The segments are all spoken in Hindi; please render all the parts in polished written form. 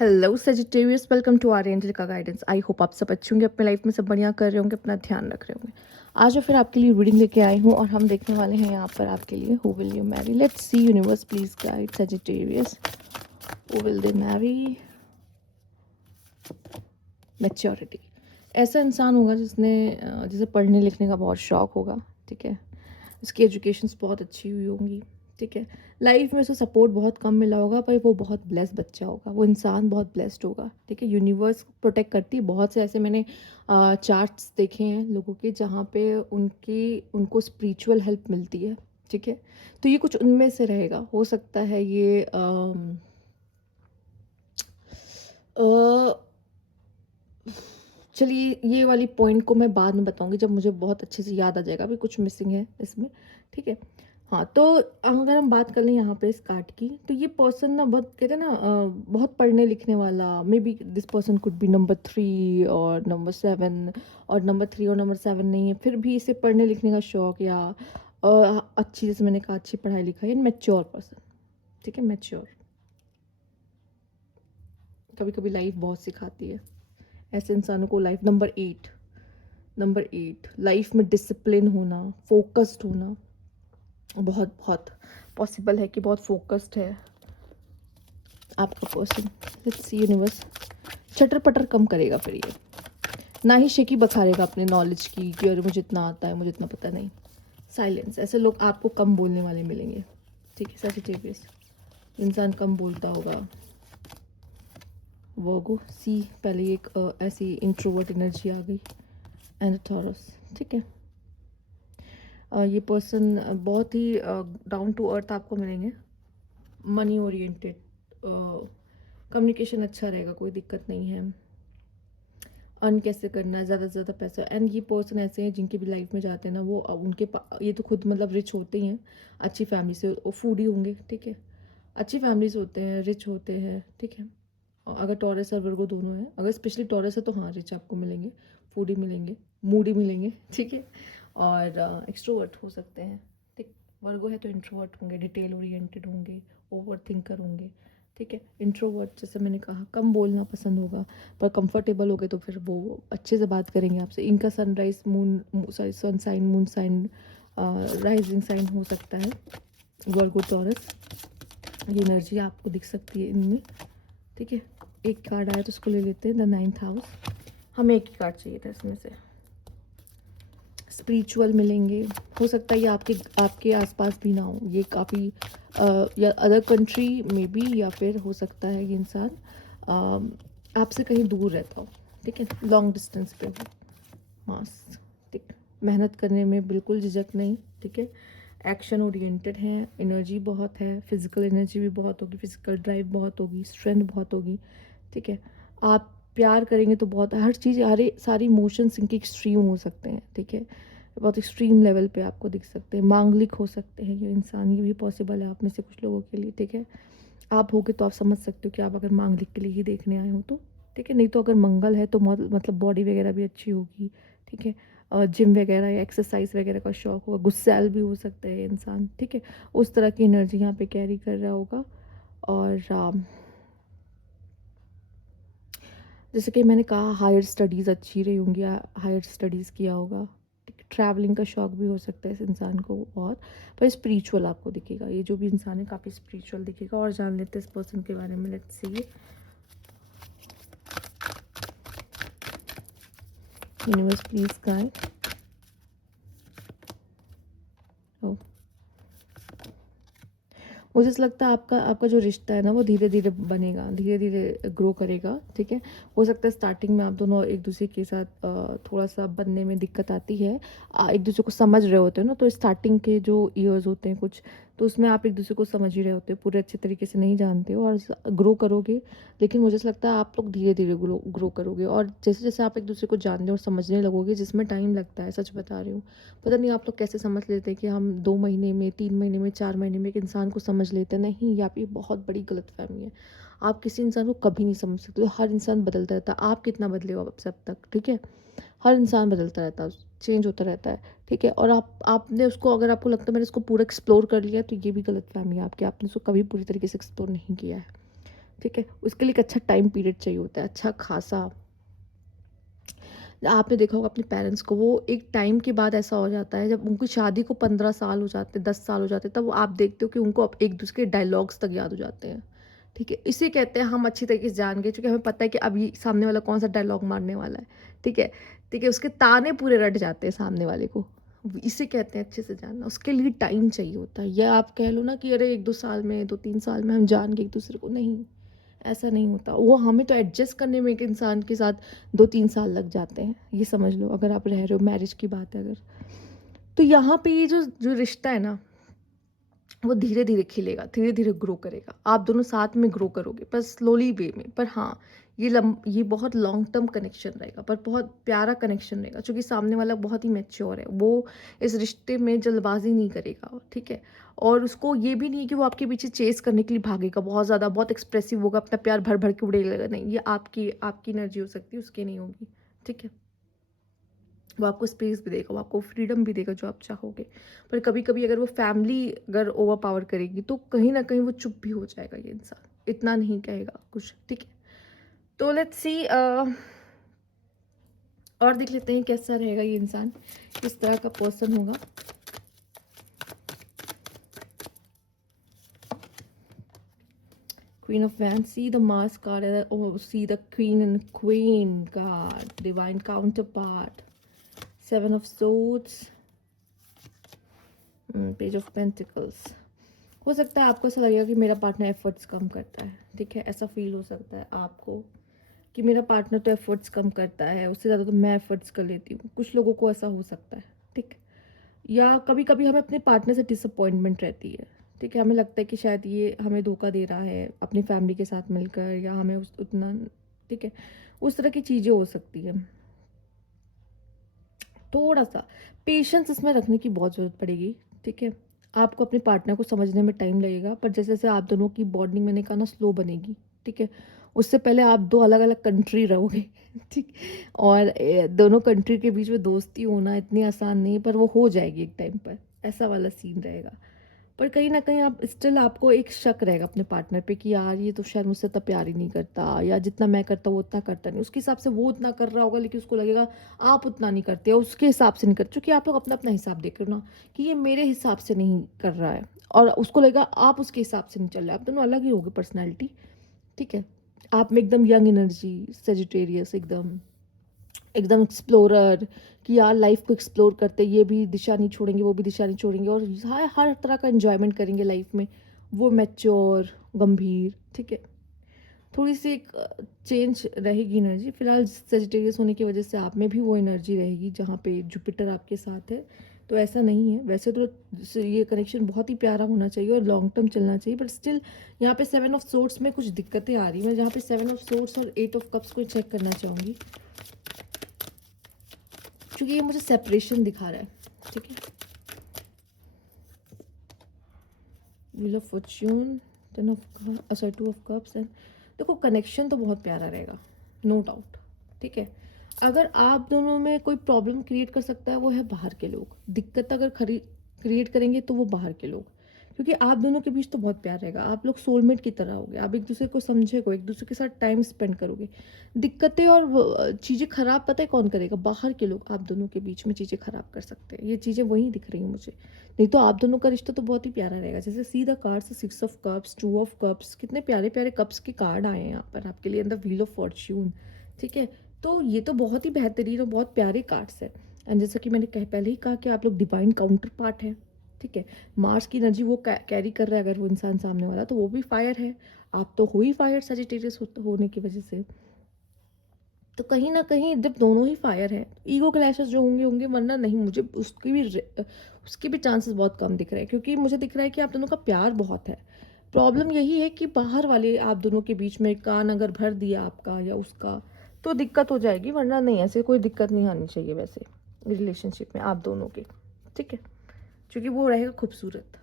Hello Sagittarius, welcome to our angel का गाइडेंस। आई होप आप सब अच्छे होंगे, अपने लाइफ में सब बढ़िया कर रहे होंगे, अपना ध्यान रख रहे होंगे। आज मैं फिर आपके लिए रीडिंग लेके आई हूँ और हम देखने वाले हैं यहाँ पर आपके लिए who will you marry. Let's see universe please guide Sagittarius, who will they marry. Maturity. ऐसा इंसान होगा जिसे पढ़ने लिखने का बहुत शौक होगा, ठीक है। उसकी एजुकेशंस बहुत अच्छी हुई होंगी, ठीक है। लाइफ में उसे सपोर्ट बहुत कम मिला होगा, पर वो बहुत ब्लेस्ड बच्चा होगा, वो इंसान बहुत ब्लेस्ड होगा, ठीक है। यूनिवर्स प्रोटेक्ट करती है। बहुत से ऐसे मैंने चार्ट्स देखे हैं लोगों के जहाँ पे उनको स्पिरिचुअल हेल्प मिलती है, ठीक है। तो ये कुछ उनमें से रहेगा। हो सकता है ये चलिए, ये वाली पॉइंट को मैं बाद में बताऊंगी जब मुझे बहुत अच्छे से याद आ जाएगा। अभी कुछ मिसिंग है इसमें, ठीक है। हाँ, तो अगर हम बात कर लें यहाँ पे इस कार्ड की, तो ये पर्सन ना बहुत कहते हैं ना बहुत पढ़ने लिखने वाला। May be this person could be number 3 और नंबर 7, और नंबर 3 और नंबर 7 नहीं है, फिर भी इसे पढ़ने लिखने का शौक या अच्छी, जैसे मैंने कहा, अच्छी पढ़ाई लिखाई, मैच्योर पर्सन, ठीक है। मैच्योर। कभी कभी लाइफ बहुत सिखाती है ऐसे इंसानों को। लाइफ नंबर 8 लाइफ में डिसिप्लिन होना, फोकस्ड होना बहुत बहुत पॉसिबल है कि बहुत फोकस्ड है आपका पर्सन। Let's see universe. चटर पटर कम करेगा फिर ये, ना ही शेकी बखारेगा अपने नॉलेज की कि अरे मुझे इतना आता है, मुझे इतना पता नहीं। साइलेंस। ऐसे लोग आपको कम बोलने वाले मिलेंगे, ठीक है। सजिटेरियस इंसान कम बोलता होगा। वर्गो सी, पहले एक ऐसी इंट्रोवर्ट एनर्जी आ गई। एंड टॉरस, ठीक है। ये पर्सन बहुत ही डाउन टू अर्थ आपको मिलेंगे। मनी ओरिएंटेड, कम्युनिकेशन अच्छा रहेगा, कोई दिक्कत नहीं है। अर्न कैसे करना है, ज़्यादा से ज़्यादा पैसा। एंड ये पर्सन ऐसे हैं जिनकी भी लाइफ में जाते हैं ना, वो ये तो खुद मतलब रिच होते ही हैं, अच्छी फैमिली से, वो फूडी होंगे, ठीक है। अच्छी फैमिली से होते हैं, रिच होते हैं, ठीक है। और अगर टॉरस और वर्गो दोनों हैं, अगर स्पेशली टॉरस है तो हाँ, रिच आपको मिलेंगे, फूडी मिलेंगे, मूडी मिलेंगे, ठीक है। और एक्सट्रोवर्ट हो सकते हैं, ठीक। वर्गो है तो इंट्रोवर्ट होंगे, डिटेल ओरिएंटेड होंगे, ओवर थिंकर होंगे, ठीक है। इंट्रोवर्ट जैसे मैंने कहा कम बोलना पसंद होगा, पर कंफर्टेबल हो गए तो फिर वो अच्छे से बात करेंगे आपसे। इनका sunrise sun sign, moon sign, rising sign हो सकता है वर्गो टॉरस। ये एनर्जी आपको दिख सकती है इनमें, ठीक है। एक कार्ड आया तो उसको ले लेते हैं, द 9th हाउस। हमें एक ही कार्ड चाहिए था इसमें से। स्पिरिचुअल मिलेंगे। हो सकता है ये आपके आसपास भी ना हो, ये काफ़ी या अदर कंट्री में भी, या फिर हो सकता है ये इंसान आपसे कहीं दूर रहता हो, ठीक है। लॉन्ग डिस्टेंस पे हो। मास, ठीक। मेहनत करने में बिल्कुल झिझक नहीं, ठीक है। एक्शन ओरिएंटेड है, एनर्जी बहुत है, फिजिकल एनर्जी भी बहुत होगी, फिजिकल ड्राइव बहुत होगी, स्ट्रेंथ बहुत होगी, ठीक है। आप प्यार करेंगे तो बहुत, हर चीज़, सारी इमोशंस इनके एक्सट्रीम हो सकते हैं, ठीक है। बहुत एक्सट्रीम लेवल पे आपको दिख सकते हैं। मांगलिक हो सकते हैं ये इंसान, ये भी पॉसिबल है आप में से कुछ लोगों के लिए, ठीक है। आप होगे तो आप समझ सकते हो कि आप अगर मांगलिक के लिए ही देखने आए हो तो, ठीक है। नहीं तो अगर मंगल है तो मतलब बॉडी वगैरह भी अच्छी होगी, ठीक है। जिम वगैरह या एक्सरसाइज वगैरह का शौक होगा। गुस्सैल भी हो सकता है इंसान, ठीक है। उस तरह की एनर्जी यहाँ पे कैरी कर रहा होगा। और जैसे कि मैंने कहा, हायर स्टडीज़ अच्छी रही होंगी, हायर स्टडीज़ किया होगा, ठीक। ट्रैवलिंग का शौक भी हो सकता है इस इंसान को बहुत। पर स्पिरिचुअल आपको दिखेगा, ये जो भी इंसान है काफ़ी स्पिरिचुअल दिखेगा। और जान लेते हैं इस पर्सन के बारे में। Let's see universe please guide. ओ, मुझे ऐसा लगता है आपका आपका जो रिश्ता है ना, वो धीरे धीरे बनेगा, धीरे धीरे ग्रो करेगा, ठीक है। हो सकता है स्टार्टिंग में आप दोनों एक दूसरे के साथ थोड़ा सा बनने में दिक्कत आती है। एक दूसरे को समझ रहे होते हो ना, तो स्टार्टिंग के जो ईयर्स होते हैं कुछ, तो उसमें आप एक दूसरे को समझ ही रहे होते हो, पूरे अच्छे तरीके से नहीं जानते हो, और ग्रो करोगे। लेकिन मुझे ऐसा लगता है आप लोग धीरे धीरे ग्रो करोगे, और जैसे जैसे आप एक दूसरे को जानने और समझने लगोगे, जिसमें टाइम लगता है, सच बता रही हूँ। पता नहीं आप लोग कैसे समझ लेते हैं कि हम 2 महीने में, 3 महीने में, 4 महीने में एक इंसान को समझ लेते हैं। नहीं, ये आपकी बहुत बड़ी गलतफहमी है। आप किसी इंसान को कभी नहीं समझ सकते। हर इंसान बदलता रहता है। आप कितना बदले हो अब से अब तक, ठीक है। हर इंसान बदलता रहता है, चेंज होता रहता है, ठीक है। और आपने उसको, अगर आपको लगता है मैंने इसको पूरा एक्सप्लोर कर लिया, तो ये भी गलतफहमी है आपकी। आपने उसको कभी पूरी तरीके से एक्सप्लोर नहीं किया है, ठीक है, उसके लिए एक अच्छा टाइम पीरियड चाहिए होता है, अच्छा खासा। आपने देखा होगा अपने पेरेंट्स को, वो एक टाइम के बाद ऐसा हो जाता है जब उनकी शादी को 15 साल हो जाते हैं, 10 साल हो जाते हैं, तब आप देखते हो कि उनको अब एक दूसरे के डायलॉग्स तक याद हो जाते हैं। ठीक है, इसे कहते हैं हम अच्छी तरीके से जान गए, क्योंकि हमें पता है कि अब ये सामने वाला कौन सा डायलॉग मारने वाला है। ठीक है, ठीक है, उसके ताने पूरे रट जाते हैं सामने वाले को। इसे कहते हैं अच्छे से जानना। उसके लिए टाइम चाहिए होता है। या आप कह लो ना कि अरे 1-2 साल में, 2-3 साल में हम जान गए एक दूसरे को, नहीं, ऐसा नहीं होता। वो हमें तो एडजस्ट करने में एक इंसान के साथ 2-3 साल लग जाते हैं, ये समझ लो, अगर आप रह रहे हो, मैरिज की बात है अगर। तो यहाँ पे ये जो जो रिश्ता है ना, वो धीरे धीरे खिलेगा, धीरे धीरे ग्रो करेगा, आप दोनों साथ में ग्रो करोगे, पर स्लोली वे में। पर हाँ, ये बहुत लॉन्ग टर्म कनेक्शन रहेगा, पर बहुत प्यारा कनेक्शन रहेगा, क्योंकि सामने वाला बहुत ही मैच्योर है। वो इस रिश्ते में जल्दबाजी नहीं करेगा। ठीक है, और उसको ये भी नहीं है कि वो आपके पीछे चेस करने के लिए भागेगा, बहुत ज़्यादा, बहुत एक्सप्रेसिव होगा, अपना प्यार भर भर के उड़ेगा, नहीं, ये आपकी आपकी एनर्जी हो सकती है, उसकी नहीं होगी। ठीक है, वो आपको स्पेस भी देगा, वो आपको फ्रीडम भी देगा जो आप चाहोगे। पर कभी कभी अगर वो फैमिली अगर ओवर पावर करेगी, तो कहीं ना कहीं वो चुप भी हो जाएगा, ये इंसान इतना नहीं कहेगा कुछ। ठीक है, तो लेट्स सी, और देख लेते हैं कैसा रहेगा ये इंसान, किस तरह का पर्सन होगा। Queen of Wands, see the Mars card, or see the Queen and Queen card, divine counterpart, Seven of Swords, Page of Pentacles। हो सकता है आपको ऐसा लगेगा कि मेरा पार्टनर एफर्ट्स कम करता है। ठीक है, ऐसा फील हो सकता है आपको कि मेरा पार्टनर तो एफर्ट्स कम करता है, उससे ज़्यादा तो मैं एफर्ट्स कर लेती हूँ। कुछ लोगों को ऐसा हो सकता है। ठीक, या कभी कभी हमें अपने पार्टनर से डिसअपॉइंटमेंट रहती है। ठीक है, हमें लगता है कि शायद ये हमें धोखा दे रहा है अपनी फैमिली के साथ मिलकर, या हमें उतना, ठीक है, उस तरह की चीज़ें हो सकती है। थोड़ा सा पेशेंस इसमें रखने की बहुत ज़रूरत पड़ेगी। ठीक है, आपको अपने पार्टनर को समझने में टाइम लगेगा, पर जैसे जैसे आप दोनों की बॉन्डिंग, मैंने कहा ना, स्लो बनेगी। ठीक है, उससे पहले आप दो अलग अलग कंट्री रहोगे। ठीक, और दोनों कंट्री के बीच में दोस्ती होना इतनी आसान नहीं है, पर वो हो जाएगी एक टाइम पर, ऐसा वाला सीन रहेगा। पर कहीं ना कहीं आप स्टिल, आपको एक शक रहेगा अपने पार्टनर पे कि यार ये तो शायद मुझसे इतना प्यार ही नहीं करता, या जितना मैं करता हूँ वो उतना करता नहीं। उसके हिसाब से वो उतना कर रहा होगा, लेकिन उसको लगेगा आप उतना नहीं करते, और उसके हिसाब से नहीं करते, क्योंकि आप लोग अपना अपना हिसाब देख रहे हो ना, कि ये मेरे हिसाब से नहीं कर रहा है, और उसको लगेगा आप उसके हिसाब से नहीं चल रहे। आप दोनों अलग ही होगे पर्सनैलिटी। ठीक है, आप में एकदम यंग एनर्जी, सेजिटेरियस, एकदम एकदम एक्सप्लोरर, कि यार लाइफ को एक्सप्लोर करते, ये भी दिशा नहीं छोड़ेंगे, वो भी दिशा नहीं छोड़ेंगे, और हर तरह का एंजॉयमेंट करेंगे लाइफ में। वो मैच्योर, गंभीर। ठीक है, थोड़ी सी एक चेंज रहेगी एनर्जी फिलहाल, सेजिटेरियस होने की वजह से आप में भी वो एनर्जी रहेगी, जहाँ पे जुपिटर आपके साथ है। तो ऐसा नहीं है, वैसे तो ये कनेक्शन बहुत ही प्यारा होना चाहिए और लॉन्ग टर्म चलना चाहिए, बट स्टिल यहाँ पे 7 ऑफ सोर्ट्स में कुछ दिक्कतें आ रही हैं। मैं जहाँ पे 7 ऑफ सोर्ट्स और 8 ऑफ कप्स को चेक करना चाहूँगी, क्योंकि ये मुझे सेपरेशन दिखा रहा है। ठीक है, wheel of Fortune, 2 of cups, and देखो कनेक्शन तो बहुत प्यारा रहेगा, नो डाउट। ठीक है, अगर आप दोनों में कोई प्रॉब्लम क्रिएट कर सकता है, वो है बाहर के लोग। दिक्कत अगर क्रिएट करेंगे तो वो बाहर के लोग, क्योंकि आप दोनों के बीच तो बहुत प्यार रहेगा। आप लोग सोलमेट की तरह होगे, आप एक दूसरे को समझेगे, एक दूसरे के साथ टाइम स्पेंड करोगे। दिक्कतें और चीज़ें खराब पता है कौन करेगा? बाहर के लोग आप दोनों के बीच में चीज़ें खराब कर सकते हैं। ये चीज़ें वहीं दिख रही हैं मुझे। नहीं तो आप दोनों का रिश्ता तो बहुत ही प्यारा रहेगा। जैसे see the cards, 6 of cups, 2 of cups, कितने प्यारे प्यारे कप्स के कार्ड आए हैं यहाँ पर आपके लिए, अंदर व्हील ऑफ फॉर्च्यून। ठीक है, तो ये तो बहुत ही बेहतरीन और बहुत प्यारे कार्ड्स हैं। एंड जैसा कि मैंने पहले ही कहा कि आप लोग डिवाइन काउंटर पार्ट है। ठीक है, मार्स की एनर्जी वो कैरी कर रहा है, अगर वो इंसान सामने वाला, तो वो भी फायर है। आप तो हो ही फायर, सजिटेरियस होने की वजह से। तो कहीं ना कहीं जब दोनों ही फायर है, ईगो क्लैशेस जो होंगे होंगे, वरना नहीं, मुझे उसके भी चांसेस बहुत कम दिख रहे हैं, क्योंकि मुझे दिख रहा है कि आप दोनों का प्यार बहुत है। प्रॉब्लम यही है कि बाहर वाले आप दोनों के बीच में कान अगर भर दिया आपका या उसका, तो दिक्कत हो जाएगी, वरना नहीं, ऐसे कोई दिक्कत नहीं आनी चाहिए वैसे रिलेशनशिप में आप दोनों के। ठीक है, क्योंकि वो रहेगा खूबसूरत।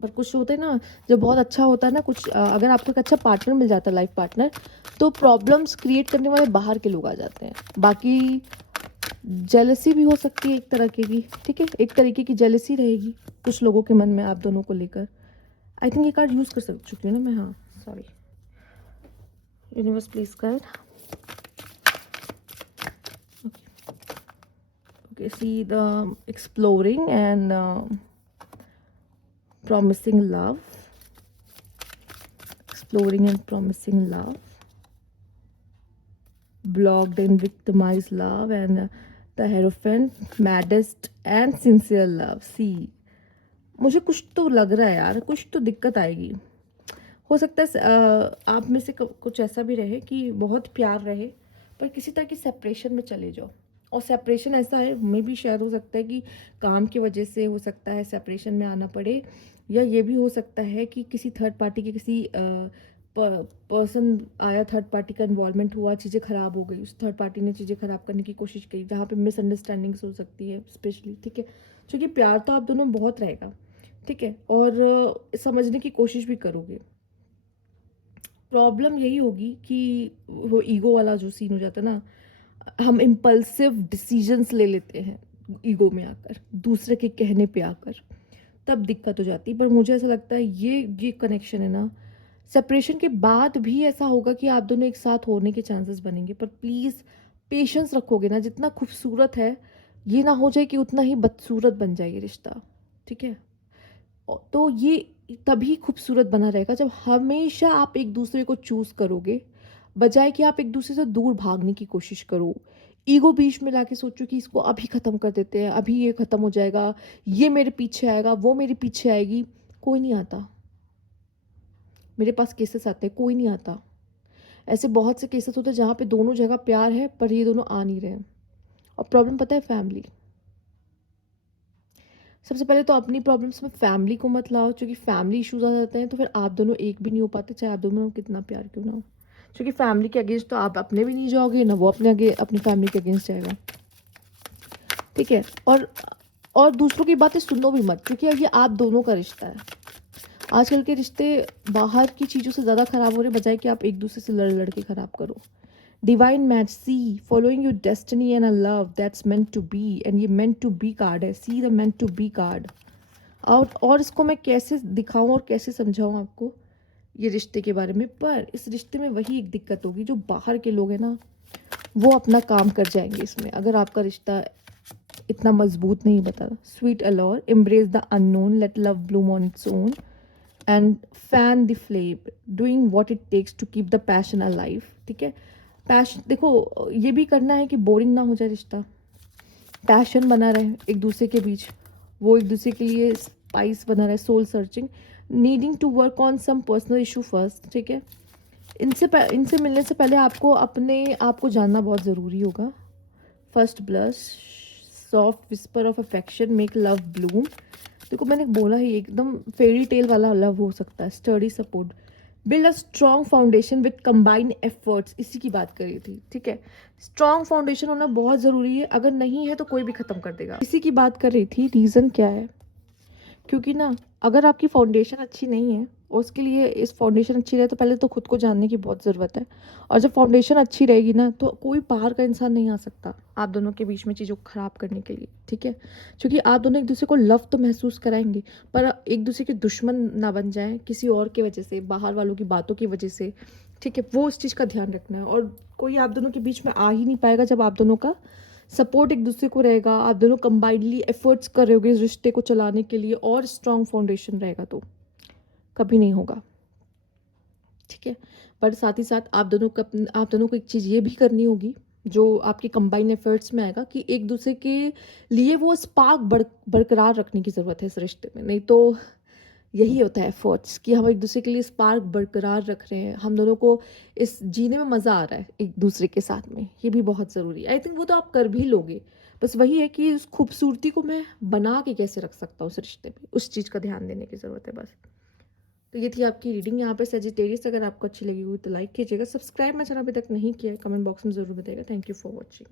पर कुछ होते हैं ना, जब बहुत अच्छा होता है ना कुछ, अगर आपको एक अच्छा पार्टनर मिल जाता है, लाइफ पार्टनर, तो प्रॉब्लम्स क्रिएट करने वाले बाहर के लोग आ जाते हैं। बाकी जेलसी भी हो सकती है एक तरह की। ठीक है, एक तरीके की जेलसी रहेगी कुछ लोगों के मन में आप दोनों को लेकर। आई थिंक ये कार्ड यूज़ कर चुकी हूँ ना मैं, हाँ sorry. Universe please guide. Okay, see the exploring and promising love, exploring and promising love, blocked and victimized love, and the hierophant, maddest and sincere love. See, मुझे कुछ तो लग रहा है यार, कुछ तो दिक्कत आएगी। हो सकता है आप में से कुछ ऐसा भी रहे कि बहुत प्यार रहे पर किसी तरह की सेपरेशन में चले जाओ। और सेपरेशन ऐसा है, मे भी शायद हो सकता है कि काम की वजह से हो सकता है सेपरेशन में आना पड़े, या ये भी हो सकता है कि किसी थर्ड पार्टी के किसी पर्सन आया, थर्ड पार्टी का इन्वॉल्वमेंट हुआ, चीज़ें ख़राब हो गई, उस थर्ड पार्टी ने चीज़ें ख़राब करने की कोशिश की, जहाँ पे मिसअंडरस्टैंडिंग्स हो सकती है स्पेशली, ठीक है। क्योंकि प्यार तो आप दोनों बहुत रहेगा, ठीक है, और समझने की कोशिश भी करोगे। प्रॉब्लम यही होगी कि वो ईगो वाला जो सीन हो जाता है ना, हम इम्पल्सिव डिसीजंस ले लेते हैं ईगो में आकर, दूसरे के कहने पे आकर, तब दिक्कत हो जाती है। पर मुझे ऐसा लगता है ये कनेक्शन है ना, सेपरेशन के बाद भी ऐसा होगा कि आप दोनों एक साथ होने के चांसेस बनेंगे, पर प्लीज़ पेशेंस रखोगे ना। जितना खूबसूरत है ये ना हो जाए कि उतना ही बदसूरत बन जाए ये रिश्ता, ठीक है। तो ये तभी खूबसूरत बना रहेगा जब हमेशा आप एक दूसरे को चूज़ करोगे, बजाय कि आप एक दूसरे से दूर भागने की कोशिश करो। ईगो बीच में लाके सोचो कि इसको अभी ख़त्म कर देते हैं, अभी ये ख़त्म हो जाएगा, ये मेरे पीछे आएगा, वो मेरे पीछे आएगी। कोई नहीं आता। मेरे पास केसेस आते हैं, कोई नहीं आता। ऐसे बहुत से केसेस होते हैं जहाँ पे दोनों जगह प्यार है पर ये दोनों आ नहीं रहे हैं। और प्रॉब्लम पता है, फैमिली। सबसे पहले तो अपनी प्रॉब्लम्स में फैमिली को मत लाओ, क्योंकि फैमिली इश्यूज आ जाते हैं तो फिर आप दोनों एक भी नहीं हो पाते, चाहे आप दोनों में कितना प्यार क्यों ना हो। क्योंकि फैमिली के अगेंस्ट तो आप अपने भी नहीं जाओगे ना, वो अपनी फैमिली के अगेंस्ट जाएगा, ठीक है। और दूसरों की बातें सुनो भी मत, क्योंकि ये आप दोनों का रिश्ता है। आजकल के रिश्ते बाहर की चीज़ों से ज़्यादा ख़राब हो रहे, बजाय कि आप एक दूसरे से लड़ लड़ के ख़राब करो। Divine match, see following your destiny and a love that's meant to be, and ये मेंट टू बी कार्ड है, see the meant to be card. और इसको मैं कैसे दिखाऊं और कैसे समझाऊं आपको ये रिश्ते के बारे में। पर इस रिश्ते में वही एक दिक्कत होगी, जो बाहर के लोग हैं ना वो अपना काम कर जाएंगे इसमें, अगर आपका रिश्ता इतना मजबूत नहीं बता। Sweet allure, embrace the unknown, let love bloom on its own, and fan the flame, doing what it takes to keep the passion alive, ठीक है। पैशन, देखो ये भी करना है कि बोरिंग ना हो जाए रिश्ता, पैशन बना रहे एक दूसरे के बीच, वो एक दूसरे के लिए स्पाइस बना रहे, soul searching, needing to work on some personal issue first, ठीक है। इनसे मिलने से पहले आपको अपने आप को जानना बहुत ज़रूरी होगा। First blush, soft whisper of affection, make love Bloom. देखो मैंने बोला ही, एकदम फेरी टेल वाला लव हो सकता है। Study support, build a strong foundation with combined efforts, इसी की बात करी थी, ठीक है। स्ट्रॉन्ग फाउंडेशन होना बहुत ज़रूरी है, अगर नहीं है तो कोई भी ख़त्म कर देगा। इसी की बात कर रही थी। रीज़न क्या है, क्योंकि ना अगर आपकी फाउंडेशन अच्छी नहीं है, और उसके लिए इस फाउंडेशन अच्छी रहे तो पहले तो खुद को जानने की बहुत ज़रूरत है। और जब फाउंडेशन अच्छी रहेगी ना तो कोई बाहर का इंसान नहीं आ सकता आप दोनों के बीच में चीज़ों को ख़राब करने के लिए, ठीक है। क्योंकि आप दोनों एक दूसरे को लव तो महसूस कराएंगे, पर एक दूसरे के दुश्मन ना बन जाए किसी और की वजह से, बाहर वालों की बातों की वजह से, ठीक है। वो उस चीज़ का ध्यान रखना है। और कोई आप दोनों के बीच में आ ही नहीं पाएगा जब आप दोनों का सपोर्ट एक दूसरे को रहेगा, आप दोनों कंबाइनली एफर्ट्स कर रहे होगे इस रिश्ते को चलाने के लिए, और स्ट्रॉन्ग फाउंडेशन रहेगा तो कभी नहीं होगा, ठीक है। पर साथ ही साथ आप दोनों को एक चीज़ ये भी करनी होगी जो आपके कंबाइन एफर्ट्स में आएगा, कि एक दूसरे के लिए वो स्पार्क बरकरार रखने की ज़रूरत है इस रिश्ते में। नहीं तो यही होता है एफर्ट्स, कि हम एक दूसरे के लिए स्पार्क बरकरार रख रहे हैं, हम दोनों को इस जीने में मज़ा आ रहा है एक दूसरे के साथ में, ये भी बहुत ज़रूरी है। आई थिंक वो तो आप कर भी लोगे, बस वही है कि उस खूबसूरती को मैं बना के कैसे रख सकता हूँ उस रिश्ते में, उस चीज़ का ध्यान देने की ज़रूरत है बस। तो ये थी आपकी रीडिंग यहाँ पे सजिटेरियस। अगर आपको अच्छी लगी हुई तो लाइक कीजिएगा, सब्सक्राइब मेरा चैनल अभी तक नहीं किया है कमेंट बॉक्स में ज़रूर बताइएगा। Thank you for watching.